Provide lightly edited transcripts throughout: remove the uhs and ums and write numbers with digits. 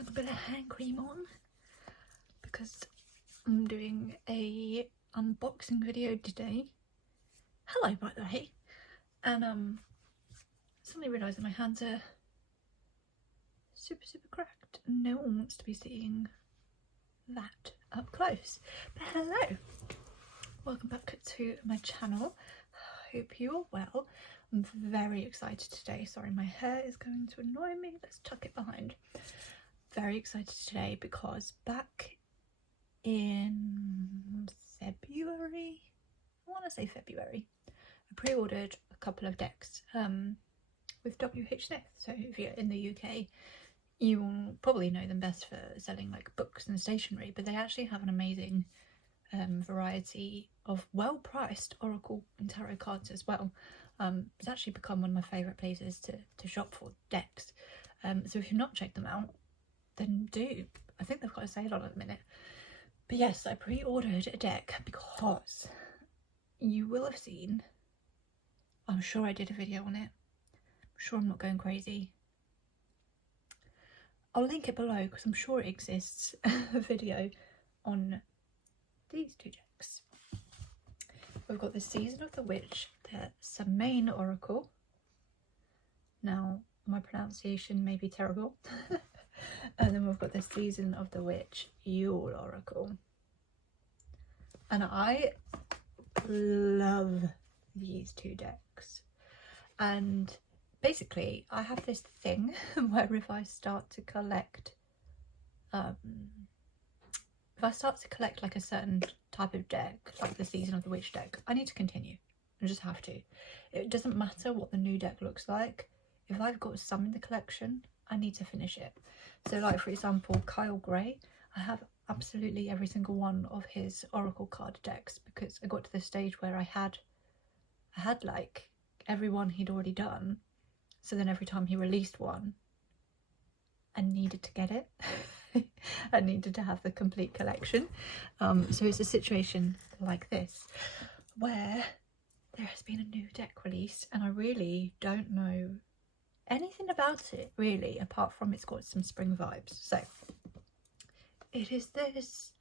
have a bit of hand cream on because I'm doing a unboxing video today. Hello, by the way. And suddenly realised that my hands are super cracked. No one wants to be seeing that up close. But hello, welcome back to my channel. Hope you're well. I'm very excited today. Sorry, my hair is going to annoy me. Let's tuck it behind. Very excited today because back in February, I want to say February, I pre-ordered a couple of decks with WH Smith. So if you're in the UK, you will probably know them best for selling like books and stationery, but they actually have an amazing variety of well-priced Oracle and Tarot cards as well. It's actually become one of my favourite places to shop for decks. So if you've not checked them out, then do. I think they've got a sale on at the minute. But yes, I pre-ordered a deck because you will have seen, I'm sure I did a video on it. I'm sure I'm not going crazy. I'll link it below because I'm sure it exists, a video on these two decks. We've got the Season of the Witch, the Beltane Oracle. Now, my pronunciation may be terrible. And then we've got the Season of the Witch Yule Oracle. And I love these two decks. And basically, I have this thing where if I start to collect like a certain type of deck, like the Season of the Witch deck, I need to continue. I just have to. It doesn't matter what the new deck looks like. If I've got some in the collection, I need to finish it. So like, for example, Kyle Gray, I have absolutely every single one of his Oracle card decks because I got to the stage where I had like every one he'd already done. So then every time he released one, I needed to get it. I needed to have the complete collection. So it's a situation like this where there has been a new deck released and I really don't know anything about it really, apart from it's got some spring vibes. So it is this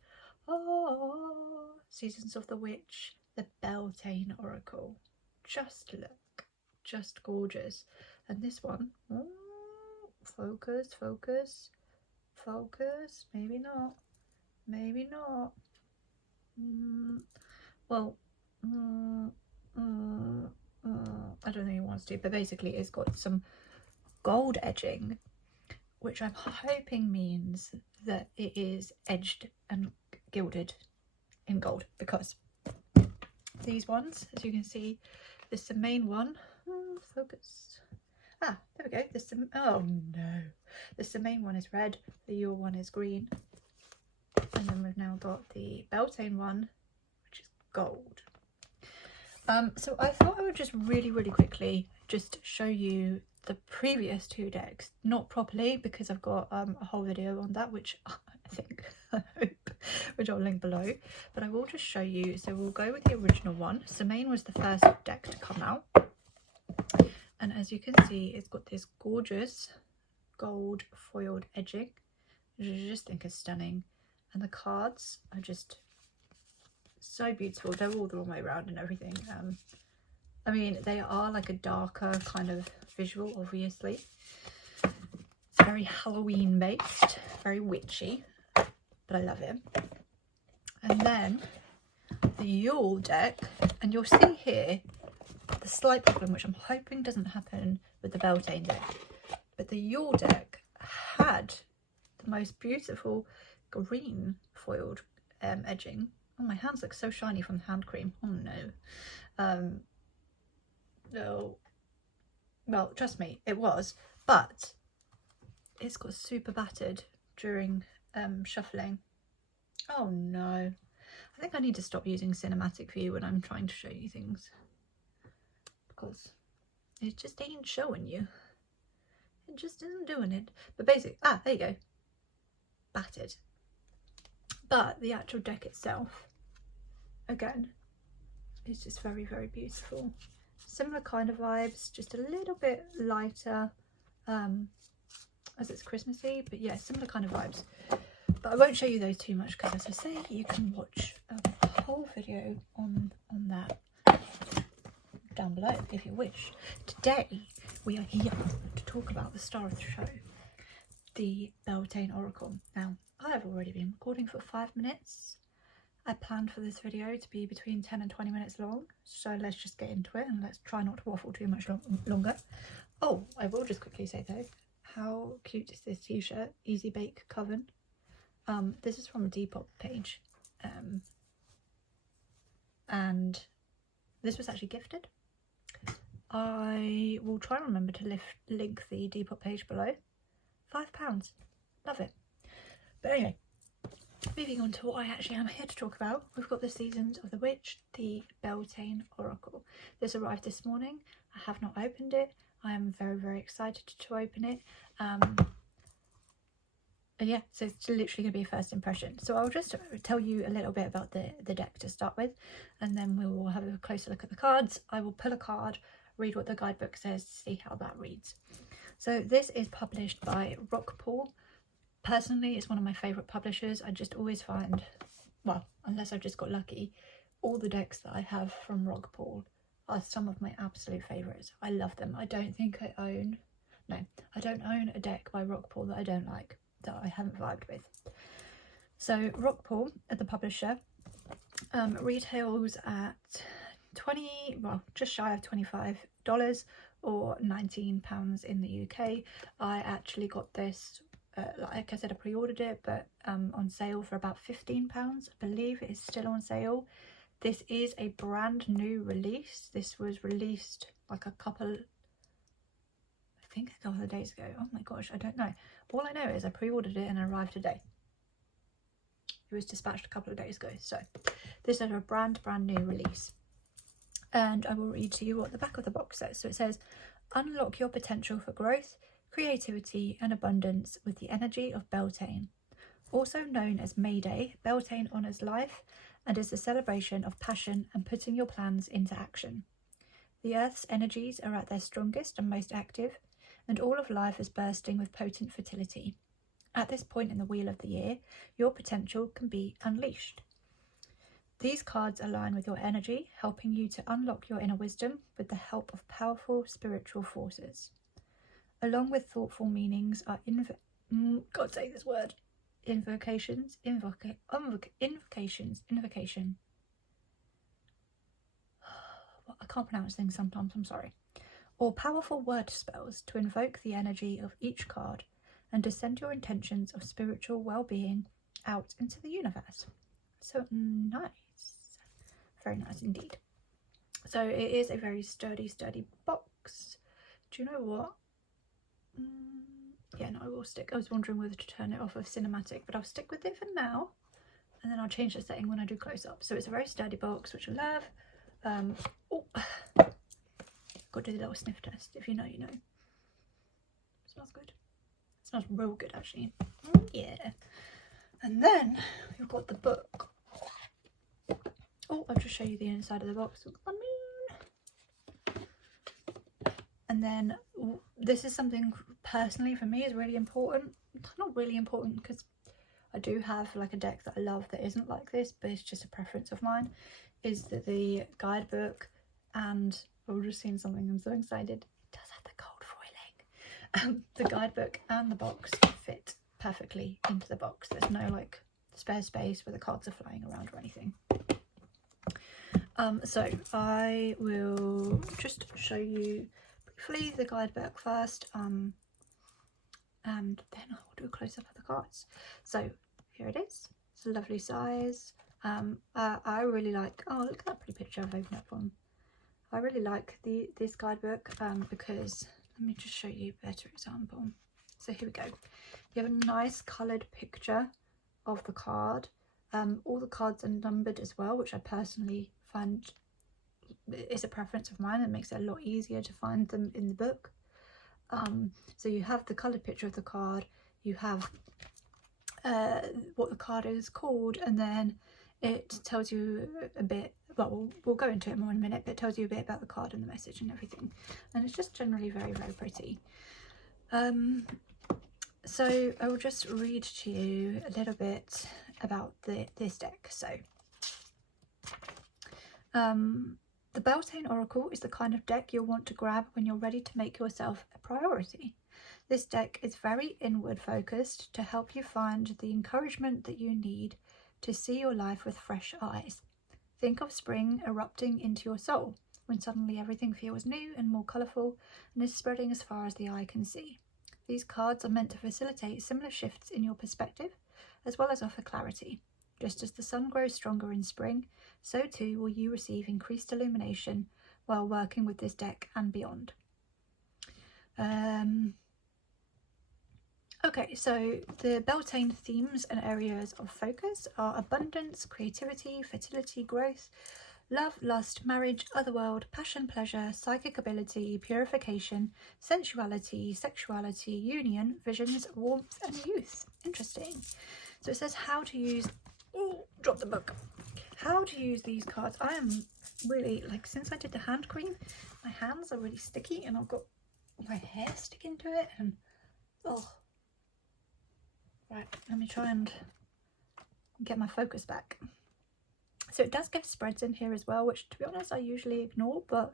Seasons of the Witch, the Beltane Oracle. Just look, just gorgeous. And this one, focus, maybe not, well, I don't think it wants to, but basically it's got some gold edging, which I'm hoping means that it is edged and gilded in gold, because these ones, as you can see, this is the main one. Focus. Ah, there we go. Oh no, the main one is red, the Yule one is green, and then we've now got the Beltane one, which is gold. So I thought I would just really maybe just show you the previous two decks, not properly because I've got a whole video on that, which I hope, which I'll link below, but I will just show you. So we'll go with the original one. Beltane was the first deck to come out, and as you can see, it's got this gorgeous gold foiled edging, which I just think is stunning, and the cards are just so beautiful. They're all the wrong way around and everything. I mean, they are like a darker kind of visual, obviously. It's very Halloween based, very witchy, but I love it. And then the Yule deck, and you'll see here the slight problem, which I'm hoping doesn't happen with the Beltane deck, but the Yule deck had the most beautiful green foiled edging. Oh, my hands look so shiny from the hand cream. Oh no. No. Well, trust me, it was, but it's got super battered during shuffling. Oh no. I think I need to stop using cinematic view when I'm trying to show you things, because it just ain't showing you. It just isn't doing it. But basically, there you go. Battered. But the actual deck itself, again, is just very beautiful. Similar kind of vibes, just a little bit lighter as it's Christmassy, but yeah, similar kind of vibes. But I won't show you those too much because, as I say, you can watch a whole video on that down below if you wish. Today we are here to talk about the star of the show, the Beltane Oracle. Now, I have already been recording for 5 minutes. I planned for this video to be between 10 and 20 minutes long, so let's just get into it and let's try not to waffle too much longer. Oh, I will just quickly say though, how cute is this t-shirt? Easy Bake Coven. This is from a Depop page, and this was actually gifted. I will try and remember to link the Depop page below. £5, love it. But anyway, moving on to what I actually am here to talk about, we've got the Seasons of the Witch, the Beltane Oracle. This arrived this morning. I have not opened it. I am very, very excited to open it. And yeah, so it's literally going to be a first impression. So I'll just tell you a little bit about the deck to start with, and then we will have a closer look at the cards. I will pull a card, read what the guidebook says, see how that reads. So this is published by Rockpool. Personally, it's one of my favourite publishers. I just always find, well, unless I've just got lucky, all the decks that I have from Rockpool are some of my absolute favourites. I love them. I don't own a deck by Rockpool that I don't like, that I haven't vibed with. So Rockpool, the publisher, retails at just shy of $25 or £19 in the UK. I actually got this, like I said, I pre-ordered it, but on sale for about £15. I believe it is still on sale. This is a brand new release. This was released like a couple of days ago. Oh my gosh, I don't know. All I know is I pre-ordered it and it arrived today. It was dispatched a couple of days ago. So this is a brand new release. And I will read to you what the back of the box says. So it says, unlock your potential for growth, creativity and abundance with the energy of Beltane. Also known as May Day, Beltane honours life and is a celebration of passion and putting your plans into action. The Earth's energies are at their strongest and most active, and all of life is bursting with potent fertility. At this point in the wheel of the year, your potential can be unleashed. These cards align with your energy, helping you to unlock your inner wisdom with the help of powerful spiritual forces. Along with thoughtful meanings are invocation. I can't pronounce things sometimes, I'm sorry. Or powerful word spells to invoke the energy of each card and to send your intentions of spiritual well-being out into the universe. So nice. Very nice indeed. So it is a very sturdy box. Do you know what? Yeah, no, I will stick. I was wondering whether to turn it off of cinematic, but I'll stick with it for now, and then I'll change the setting when I do close up. So it's a very sturdy box, which I love. Got to do the little sniff test. If you know, you know. Smells good. It smells real good, actually. Yeah. And then we've got the book. Oh, I'll just show you the inside of the box. And then this is something personally for me is really important. Not really important because I do have like a deck that I love that isn't like this, but it's just a preference of mine. Is that the guidebook and I've just seen something, I'm so excited. It does have the gold foiling. The guidebook and the box fit perfectly into the box. There's no like spare space where the cards are flying around or anything. So I will just show you briefly the guidebook first, and then I'll do a close-up of the cards. So here it is. It's a lovely size. I really like, oh look at that pretty picture I've opened up on. I really like this guidebook because, let me just show you a better example. So here we go. You have a nice coloured picture of the card. All the cards are numbered as well, which I personally find is a preference of mine and makes it a lot easier to find them in the book. So you have the coloured picture of the card, you have what the card is called, and then it tells you a bit, well, we'll go into it more in a minute, but it tells you a bit about the card and the message and everything. And it's just generally very, very pretty. So I will just read to you a little bit about this deck. So the Beltane Oracle is the kind of deck you'll want to grab when you're ready to make yourself a priority. This deck is very inward focused to help you find the encouragement that you need to see your life with fresh eyes. Think of spring erupting into your soul, when suddenly everything feels new and more colourful and is spreading as far as the eye can see. These cards are meant to facilitate similar shifts in your perspective, as well as offer clarity. Just as the sun grows stronger in spring, so too will you receive increased illumination while working with this deck and beyond. Okay, so the Beltane themes and areas of focus are abundance, creativity, fertility, growth, love, lust, marriage, otherworld, passion, pleasure, psychic ability, purification, sensuality, sexuality, union, visions, warmth, and youth. Interesting. So it says how to use... Oh, drop the book. How to use these cards. I am really, like, since I did the hand cream, my hands are really sticky and I've got my hair sticking to it and... Oh. Right, let me try and get my focus back. So it does give spreads in here as well, which to be honest I usually ignore, but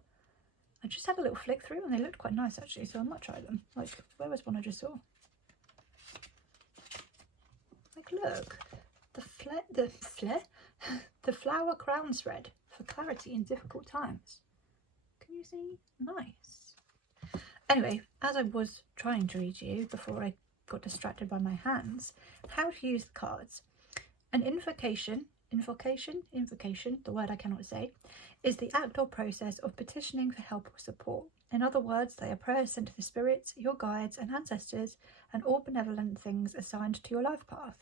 I just had a little flick through and they looked quite nice actually, so I might try them. Like, where was one I just saw? Like, look, the flower crown thread for clarity in difficult times. Can you see? Nice. Anyway, as I was trying to read you before I got distracted by my hands, how to use the cards. An invocation, the word I cannot say, is the act or process of petitioning for help or support. In other words, they are prayers sent to the spirits, your guides and ancestors, and all benevolent things assigned to your life path.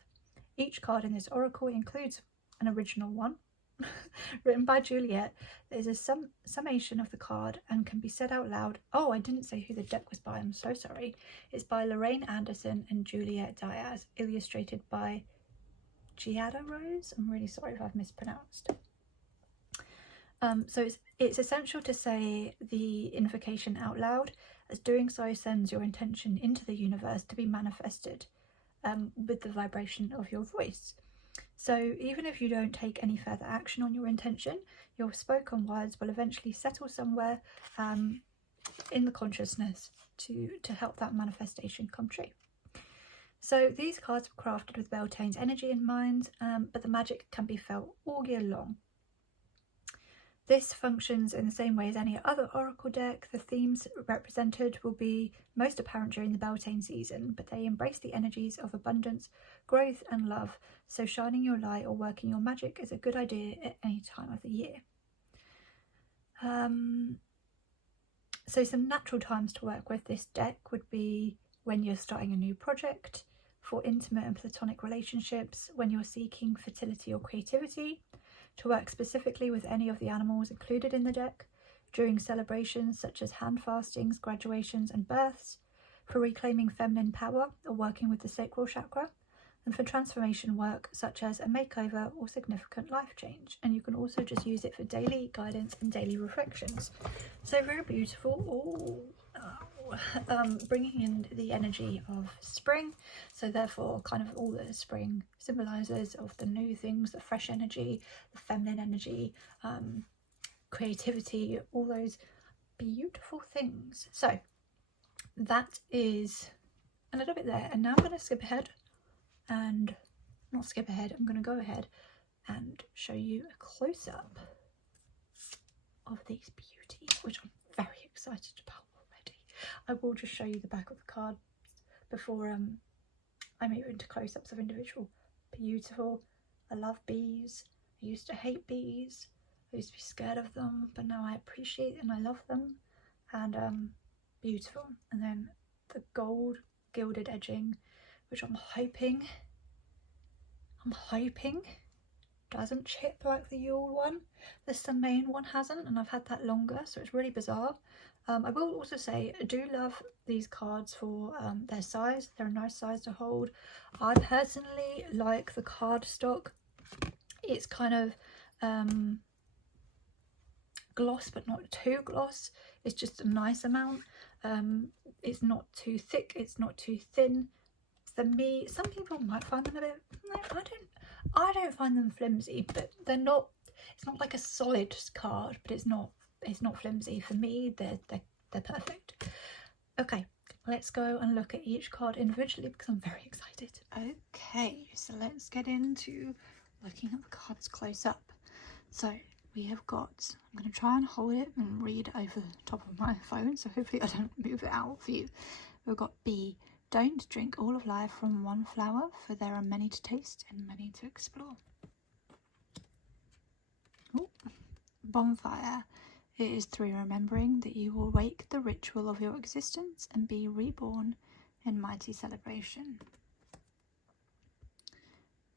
Each card in this oracle includes an original one, written by Juliet. There's a summation of the card and can be said out loud. Oh, I didn't say who the deck was by, I'm so sorry. It's by Lorraine Anderson and Juliet Diaz, illustrated by Giada Rose. I'm really sorry if I've mispronounced. So it's essential to say the invocation out loud, as doing so sends your intention into the universe to be manifested with the vibration of your voice. So even if you don't take any further action on your intention, your spoken words will eventually settle somewhere in the consciousness to help that manifestation come true. So these cards were crafted with Beltane's energy in mind, but the magic can be felt all year long. This functions in the same way as any other oracle deck. The themes represented will be most apparent during the Beltane season, but they embrace the energies of abundance, growth and love, so shining your light or working your magic is a good idea at any time of the year. So some natural times to work with this deck would be when you're starting a new project, for intimate and platonic relationships, when you're seeking fertility or creativity, to work specifically with any of the animals included in the deck, during celebrations such as hand fastings, graduations and births, for reclaiming feminine power or working with the sacral chakra, and for transformation work such as a makeover or significant life change. And you can also just use it for daily guidance and daily reflections. So very beautiful. Bringing in the energy of spring, so therefore kind of all the spring symbolizes of the new things, the fresh energy, the feminine energy, creativity, all those beautiful things. So that is a little bit there, and now I'm going to skip ahead and not skip ahead, I'm going to go ahead and show you a close-up of these beauties, which I'm very excited about. I will just show you the back of the card before I move into close-ups of individual. Beautiful. I love bees. I used to hate bees. I used to be scared of them, but now I appreciate and I love them. And beautiful. And then the gold gilded edging, which I'm hoping doesn't chip like the Yule one. The main one hasn't, and I've had that longer, so it's really bizarre. I will also say I do love these cards for their size. They're a nice size to hold. I personally like the card stock. It's kind of gloss, but not too gloss. It's just a nice amount. It's not too thick, it's not too thin. For me, some people might find them a bit, I don't find them flimsy, but they're not, it's not like a solid card, but it's not flimsy. For me, they're perfect. Okay, let's go and look at each card individually because I'm very excited. Okay, so let's get into looking at the cards close up. So we have got, I'm going to try and hold it and read over the top of my phone, so hopefully I don't move it out for you. We've got B. Don't drink all of life from one flower, for there are many to taste and many to explore. Ooh. Bonfire. It is through remembering that you will wake the ritual of your existence and be reborn in mighty celebration.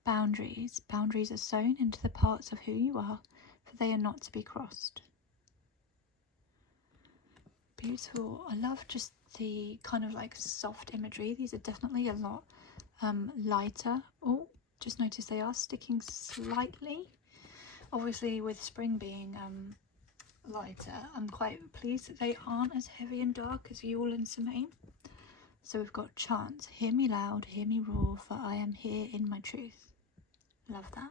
Boundaries. Boundaries are sewn into the parts of who you are, for they are not to be crossed. Beautiful. I love just the kind of like soft imagery. These are definitely a lot lighter. Oh, just notice they are sticking slightly. Obviously with spring being lighter, I'm quite pleased that they aren't as heavy and dark as Yule and Semaine. So we've got chant. Hear me loud, hear me roar, for I am here in my truth. Love that.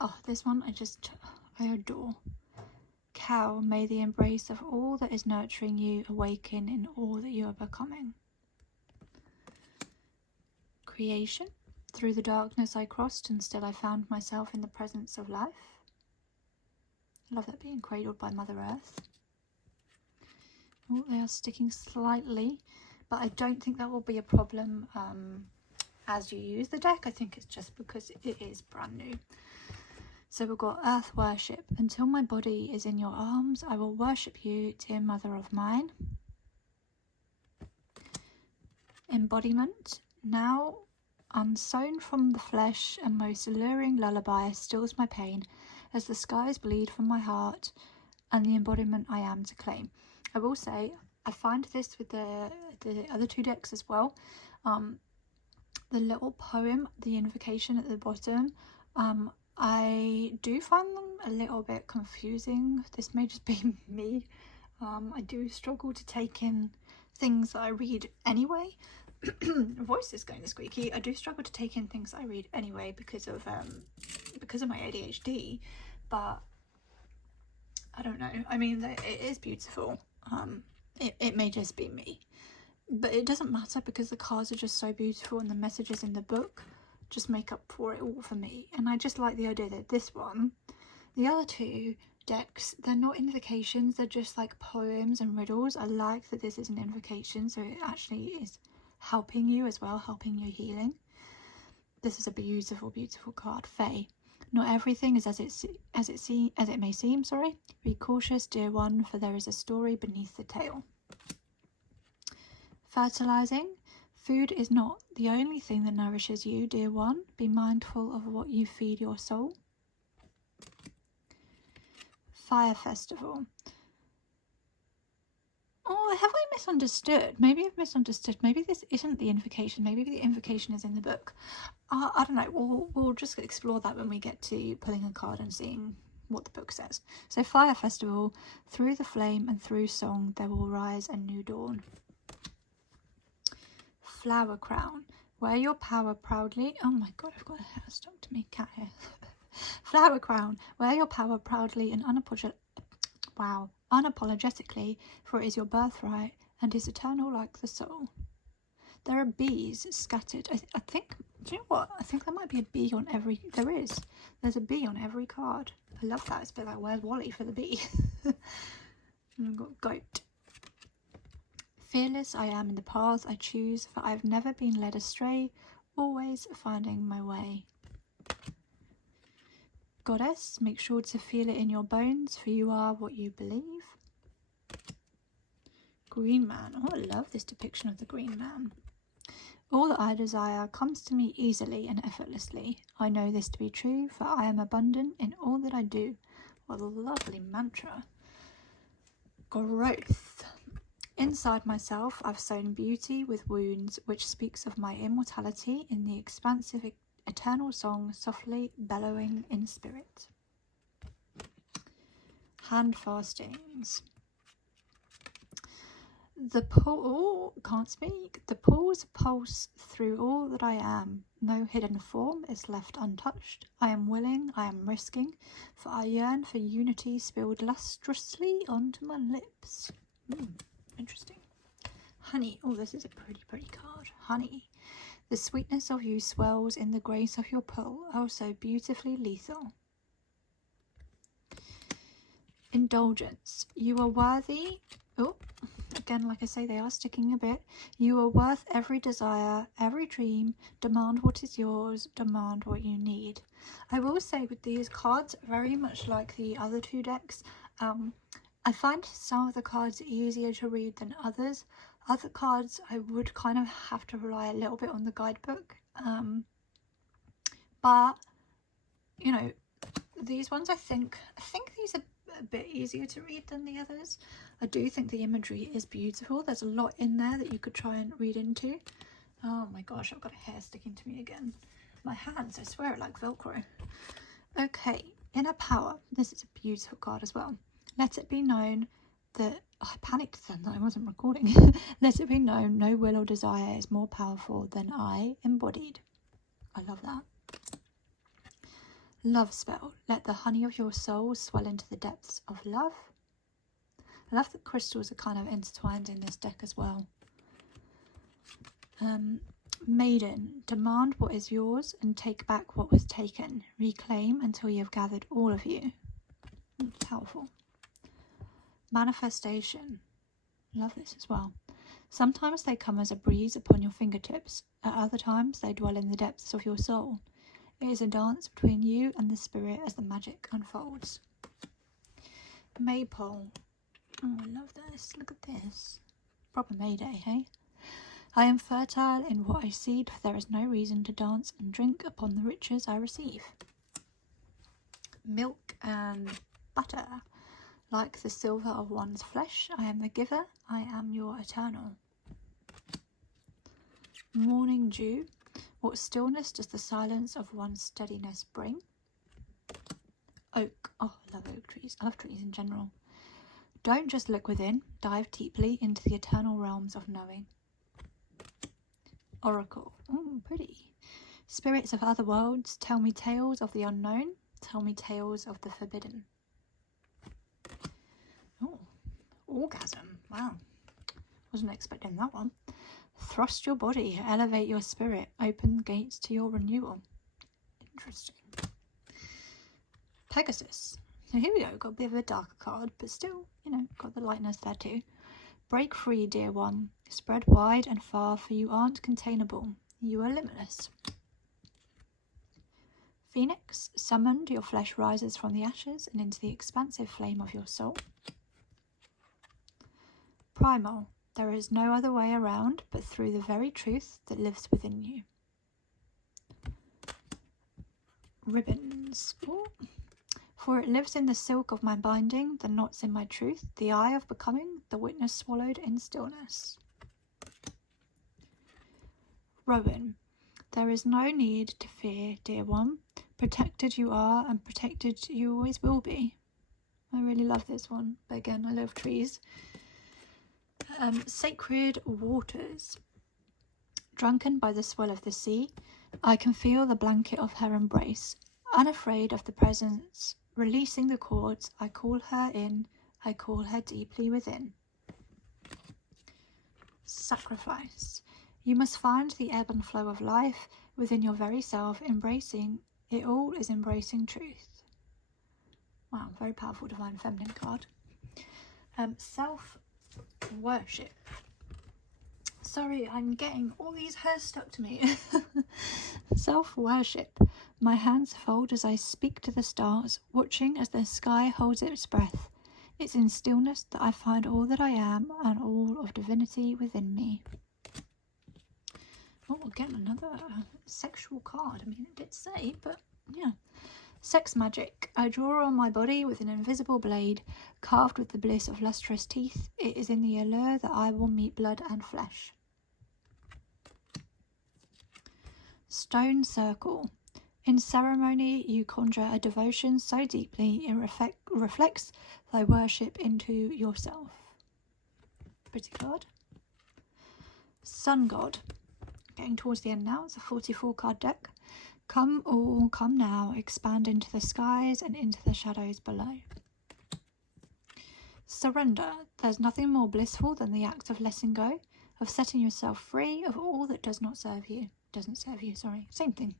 Oh, this one I adore. Cow, may the embrace of all that is nurturing you awaken in all that you are becoming. Creation. Through the darkness I crossed, and still I found myself in the presence of life. I love that, being cradled by Mother Earth. Oh, they are sticking slightly, but I don't think that will be a problem as you use the deck. I think it's just because it is brand new. So we've got Earth Worship. Until my body is in your arms, I will worship you, dear mother of mine. Embodiment. Now unsewn from the flesh, a most alluring lullaby stills my pain as the skies bleed from my heart and the embodiment I am to claim. I will say, I find this with the other two decks as well. The little poem, the invocation at the bottom, I do find them a little bit confusing. This may just be me. I do struggle to take in things that I read anyway. Voice is going squeaky. I do struggle to take in things I read anyway because of my ADHD, but I don't know. I mean, it is beautiful. It may just be me, but it doesn't matter because the cards are just so beautiful and the messages in the book just make up for it all for me. And I just like the idea that this one, the other two decks, they're not invocations, they're just like poems and riddles. I like that this is an invocation, so it actually is helping you as well, helping your healing. This is a beautiful, beautiful card. Fae. Not everything is as it may seem. Sorry. Be cautious, dear one, for there is a story beneath the tale. Fertilizing. Food is not the only thing that nourishes you, dear one. Be mindful of what you feed your soul. Fire Festival. Oh, have I misunderstood? Maybe I've misunderstood. Maybe this isn't the invocation. Maybe the invocation is in the book. I don't know. We'll just explore that when we get to pulling a card and seeing what the book says. So Fire Festival. Through the flame and through song there will rise a new dawn. Flower Crown. Wear your power proudly. Oh my god, I've got a hair stuck to me. Cat hair. Flower Crown. Wear your power proudly and unapologetically, for it is your birthright and is eternal like the soul. There are bees scattered. I think, do you know what? I think there might be a bee on every, there's a bee on every card. I love that. It's a bit like, where's Wally for the bee? And we've got Goat. Fearless I am in the path I choose, for I've never been led astray, always finding my way. Goddess, make sure to feel it in your bones, for you are what you believe. Green Man. Oh, I love this depiction of the Green Man. All that I desire comes to me easily and effortlessly. I know this to be true, for I am abundant in all that I do. What a lovely mantra. Growth. Inside myself I've sown beauty with wounds, which speaks of my immortality in the expansive eternal song softly bellowing in spirit. Hand fastings. The pool, can't speak. The pools pulse through all that I am. No hidden form is left untouched. I am willing, I am risking, for I yearn for unity spilled lustrously onto my lips. Interesting. Honey. Oh, this is a pretty card. Honey. The sweetness of you swells in the grace of your pull, oh so beautifully lethal. Indulgence. You are worthy. Oh, again, like I say, they are sticking a bit. You are worth every desire, every dream. Demand what is yours, demand what you need. I will say with these cards, very much like the other two decks, I find some of the cards easier to read than others. Other cards, I would kind of have to rely a little bit on the guidebook. But, you know, these ones, I think these are a bit easier to read than the others. I do think the imagery is beautiful. There's a lot in there that you could try and read into. Oh my gosh, I've got a hair sticking to me again. My hands, I swear, are like Velcro. Okay, inner power. This is a beautiful card as well. Let it be known that... Oh, I panicked then that I wasn't recording. Let it be known no will or desire is more powerful than I embodied. I love that. Love spell. Let the honey of your soul swell into the depths of love. I love that crystals are kind of intertwined in this deck as well. Maiden. Demand what is yours and take back what was taken. Reclaim until you have gathered all of you. Powerful. Manifestation. Love this as well. Sometimes they come as a breeze upon your fingertips. At other times they dwell in the depths of your soul. It is a dance between you and the spirit as the magic unfolds. Maypole. Oh, I love this. Look at this. Proper Mayday, hey? I am fertile in what I seed, for there is no reason to dance and drink upon the riches I receive. Milk and butter. Like the silver of one's flesh, I am the giver, I am your eternal. Morning dew. What stillness does the silence of one's steadiness bring? Oak. Oh, I love oak trees. I love trees in general. Don't just look within, dive deeply into the eternal realms of knowing. Oracle. Oh, pretty. Spirits of other worlds, tell me tales of the unknown, tell me tales of the forbidden. Oh, orgasm. Wow. Wasn't expecting that one. Thrust your body, elevate your spirit, open gates to your renewal. Interesting. Pegasus. So here we go, got a bit of a darker card, but still, you know, got the lightness there too. Break free, dear one. Spread wide and far, for you aren't containable. You are limitless. Phoenix. Summoned, your flesh rises from the ashes and into the expansive flame of your soul. Primal. There is no other way around but through the very truth that lives within you. Ribbons. Ooh. For it lives in the silk of my binding, the knots in my truth, the eye of becoming, the witness swallowed in stillness. Rowan. There is no need to fear, dear one. Protected you are and protected you always will be. I really love this one, but again, I love trees. Sacred waters. Drunken by the swell of the sea, I can feel the blanket of her embrace. Unafraid of the presence, releasing the cords, I call her in, I call her deeply within. Sacrifice. You must find the ebb and flow of life within your very self, embracing it all is embracing truth. Wow, very powerful divine feminine card. Self-worship. Sorry, I'm getting all these hairs stuck to me. Self-worship. My hands fold as I speak to the stars, watching as the sky holds its breath. It's in stillness that I find all that I am and all of divinity within me. Oh, again, another sexual card. I mean, it did say, but yeah. Sex magic. I draw on my body with an invisible blade, carved with the bliss of lustrous teeth. It is in the allure that I will meet blood and flesh. Stone circle. In ceremony, you conjure a devotion so deeply it reflects thy worship into yourself. pretty card. Sun God. Getting towards the end now. It's a 44 card deck. Come all, come now, expand into the skies and into the shadows below. Surrender. There's nothing more blissful than the act of letting go, of setting yourself free of all that doesn't serve you, sorry, same thing.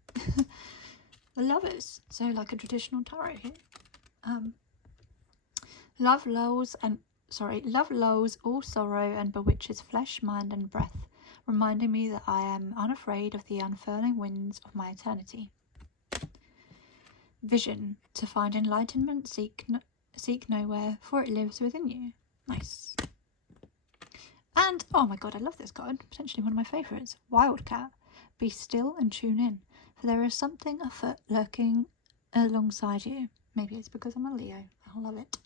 The Lovers, so like a traditional tarot here. Love lulls all sorrow and bewitches flesh, mind and breath, reminding me that I am unafraid of the unfurling winds of my eternity. Vision, to find enlightenment, seek nowhere, for it lives within you. Nice. And, oh my god, I love this card, potentially one of my favourites. Wildcat, be still and tune in, for there is something afoot lurking alongside you. Maybe it's because I'm a Leo. I love it.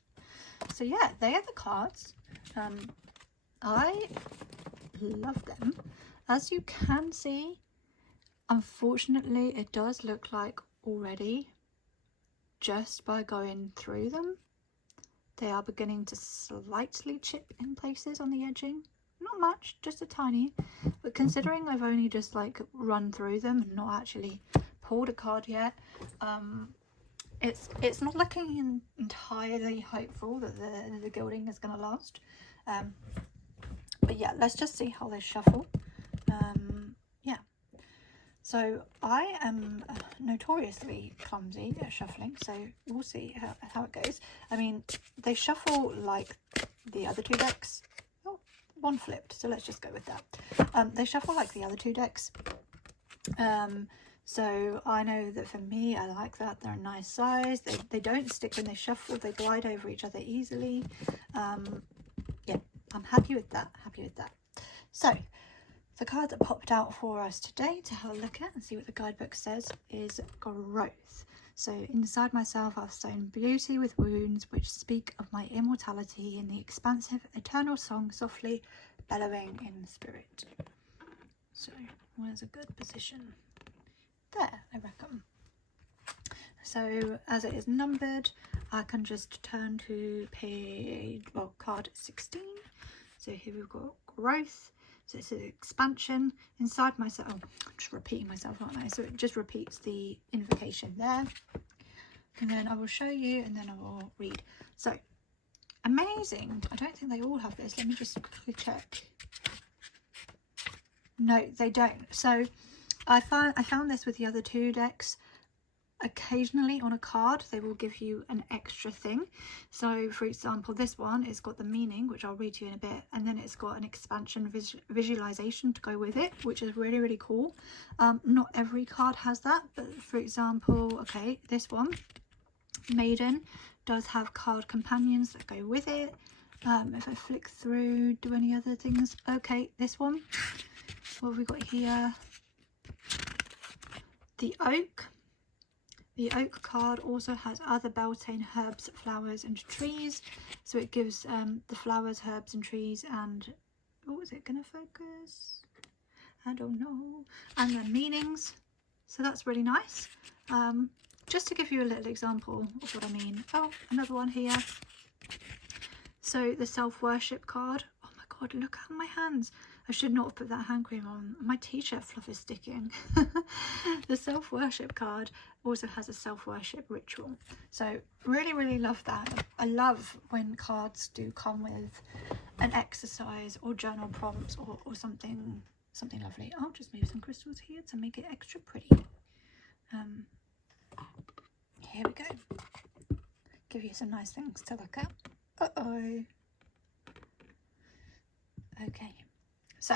So yeah, they are the cards. I love them. As you can see, unfortunately, it does look like already, just by going through them, they are beginning to slightly chip in places on the edging. Not much, just a tiny, but considering I've only just like run through them and not actually pulled a card yet, it's not looking entirely hopeful that the gilding is going to last. But yeah, let's just see how they shuffle. Yeah, so I am notoriously clumsy at shuffling, so we'll see how it goes. I mean, they shuffle like the other two decks. Oh, one flipped, so let's just go with that. They shuffle like the other two decks. So I know that for me, I like that. They're a nice size. They don't stick when they shuffle. They glide over each other easily. Yeah, I'm happy with that. So the card that popped out for us today to have a look at and see what the guidebook says is Growth. So inside myself I've sown beauty with wounds which speak of my immortality in the expansive eternal song softly bellowing in spirit. So where's a good position? There, I reckon. So as it is numbered, I can just turn to card 16. So here we've got Growth. So it's an expansion inside myself. Oh, I'm just repeating myself, aren't I? So it just repeats the invocation there. And then I will show you and then I will read. So, amazing. I don't think they all have this. Let me just quickly check. No, they don't. So I found this with the other two decks. Occasionally on a card they will give you an extra thing. So for example, this one, it's got the meaning, which I'll read to you in a bit, and then it's got an expansion visualization to go with it, which is really, really cool. Not every card has that, but for example, okay, this one, Maiden, does have card companions that go with it. If I flick through, do any other things? Okay, this one, what have we got here? The Oak. The Oak card also has other Beltane herbs, flowers and trees. So it gives the flowers, herbs and trees and... Oh, is it going to focus? I don't know. And their meanings. So that's really nice. Just to give you a little example of what I mean. Oh, another one here. So the self-worship card. Oh my god, look at my hands. I should not have put that hand cream on. My t-shirt fluff is sticking. The self-worship card also has a self-worship ritual. So really, really love that. I love when cards do come with an exercise or journal prompts or something lovely. I'll just move some crystals here to make it extra pretty. Here we go. Give you some nice things to look at. Uh-oh. Okay. So,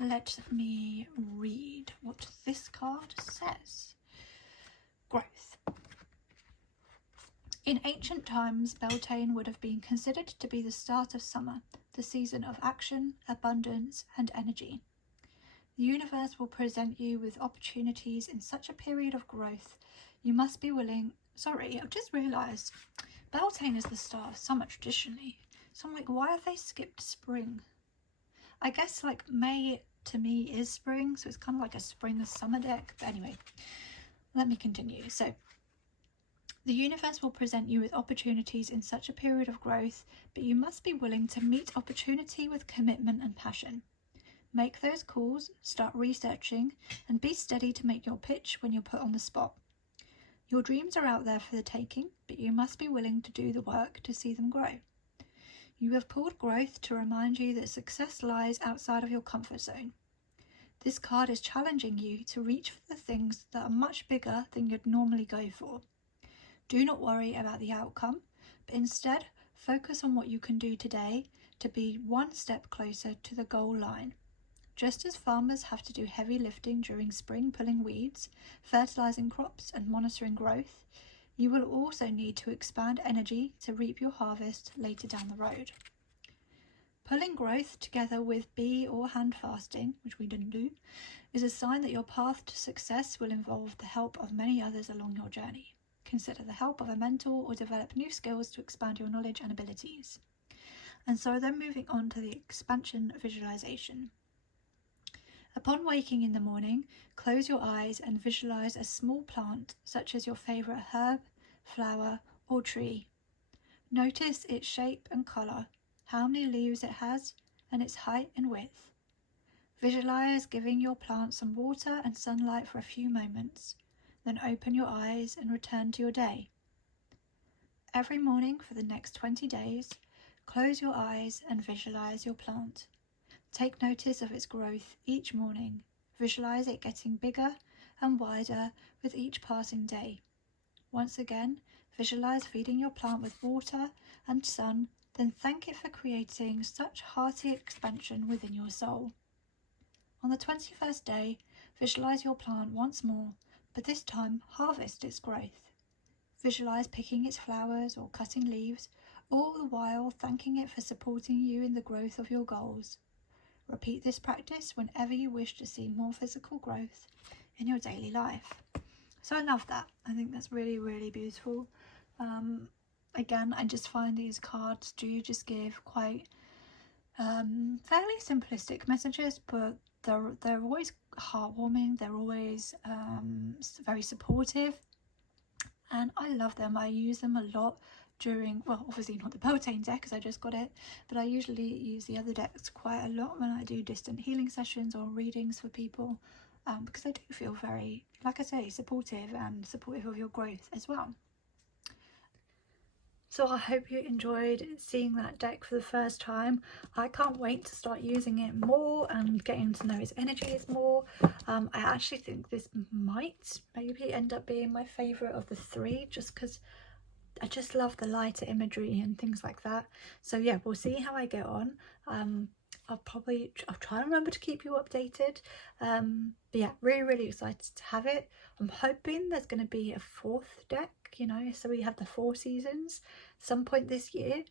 let me read what this card says. Growth. In ancient times, Beltane would have been considered to be the start of summer, the season of action, abundance, and energy. The universe will present you with opportunities in such a period of growth. You must be willing... Sorry, I've just realised Beltane is the start of summer traditionally. So I'm like, why have they skipped spring? I guess like May to me is spring, so it's kind of like a spring summer deck. But anyway, let me continue. So The universe will present you with opportunities in such a period of growth, but you must be willing to meet opportunity with commitment and passion. Make those calls, start researching, and be steady to make your pitch when you're put on the spot. Your dreams are out there for the taking, but you must be willing to do the work to see them grow. You have pulled growth to remind you that success lies outside of your comfort zone. This card is challenging you to reach for the things that are much bigger than you'd normally go for. Do not worry about the outcome, but instead focus on what you can do today to be one step closer to the goal line. Just as farmers have to do heavy lifting during spring pulling weeds, fertilising crops and monitoring growth, you will also need to expand energy to reap your harvest later down the road. Pulling growth together with bee or hand fasting, which we didn't do, is a sign that your path to success will involve the help of many others along your journey. Consider the help of a mentor or develop new skills to expand your knowledge and abilities. And so then moving on to the expansion visualization. Upon waking in the morning, close your eyes and visualize a small plant such as your favorite herb, flower, or tree. Notice its shape and color, how many leaves it has, and its height and width. Visualize giving your plant some water and sunlight for a few moments, then open your eyes and return to your day. Every morning for the next 20 days, close your eyes and visualize your plant. Take notice of its growth each morning. Visualize it getting bigger and wider with each passing day. Once again, visualize feeding your plant with water and sun, then thank it for creating such hearty expansion within your soul. On the 21st day, visualize your plant once more, but this time harvest its growth. Visualize picking its flowers or cutting leaves, all the while thanking it for supporting you in the growth of your goals. Repeat this practice whenever you wish to see more physical growth in your daily life. So I love that. I think that's really, really beautiful. Again, I just find these cards do just give quite fairly simplistic messages, but they're always heartwarming. They're always very supportive, and I love them. I use them a lot during, well, obviously not the Beltane deck because I just got it, but I usually use the other decks quite a lot when I do distant healing sessions or readings for people, because they do feel very, like I say, supportive and supportive of your growth as well. So I hope you enjoyed seeing that deck for the first time. I can't wait to start using it more and getting to know its energies more. I actually think this might maybe end up being my favourite of the three, just because I just love the lighter imagery and things like that. So yeah, we'll see how I get on. I'll try and remember to keep you updated. But yeah, really excited to have it. I'm hoping there's going to be a fourth deck, you know, so we have the 4 seasons some point this year,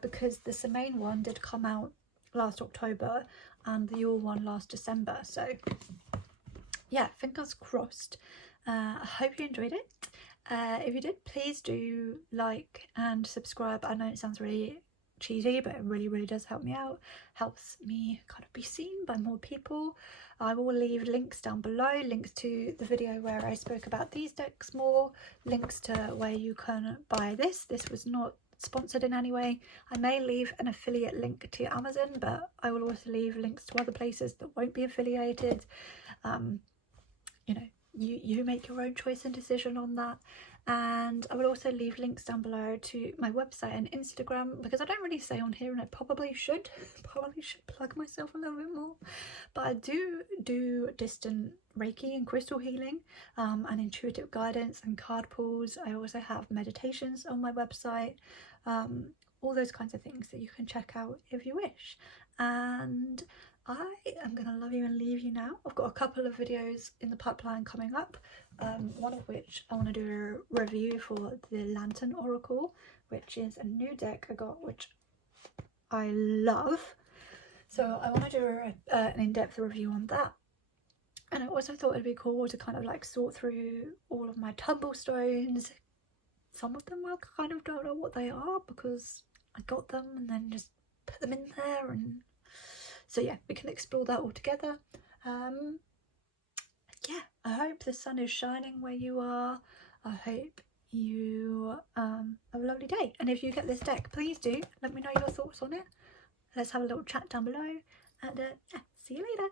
because the Semaine one did come out last October and the Yule one last December. So yeah, fingers crossed. I hope you enjoyed it. If you did, please do like and subscribe. I know it sounds really cheesy, but it really does help me out, helps me kind of be seen by more people. I will leave links down below, links to the video where I spoke about these decks more, links to where you can buy this was not sponsored in any way. I may leave an affiliate link to Amazon, but I will also leave links to other places that won't be affiliated. You know, you make your own choice and decision on that. And I will also leave links down below to my website and Instagram, because I don't really say on here, and I probably should plug myself a little bit more, but I do distant Reiki and crystal healing, and intuitive guidance and card pulls. I also have meditations on my website, all those kinds of things that you can check out if you wish. And I am going to love you and leave you now. I've got a couple of videos in the pipeline coming up, one of which I want to do a review for the Lantern Oracle, which is a new deck I got, which I love. So I want to do an in-depth review on that. And I also thought it'd be cool to kind of like sort through all of my tumblestones. Some of them I kind of don't know what they are because I got them and then just put them in there, and so yeah, we can explore that all together. Yeah, I hope the sun is shining where you are. I hope you have a lovely day. And if you get this deck, please do let me know your thoughts on it. Let's have a little chat down below, and yeah, see you later.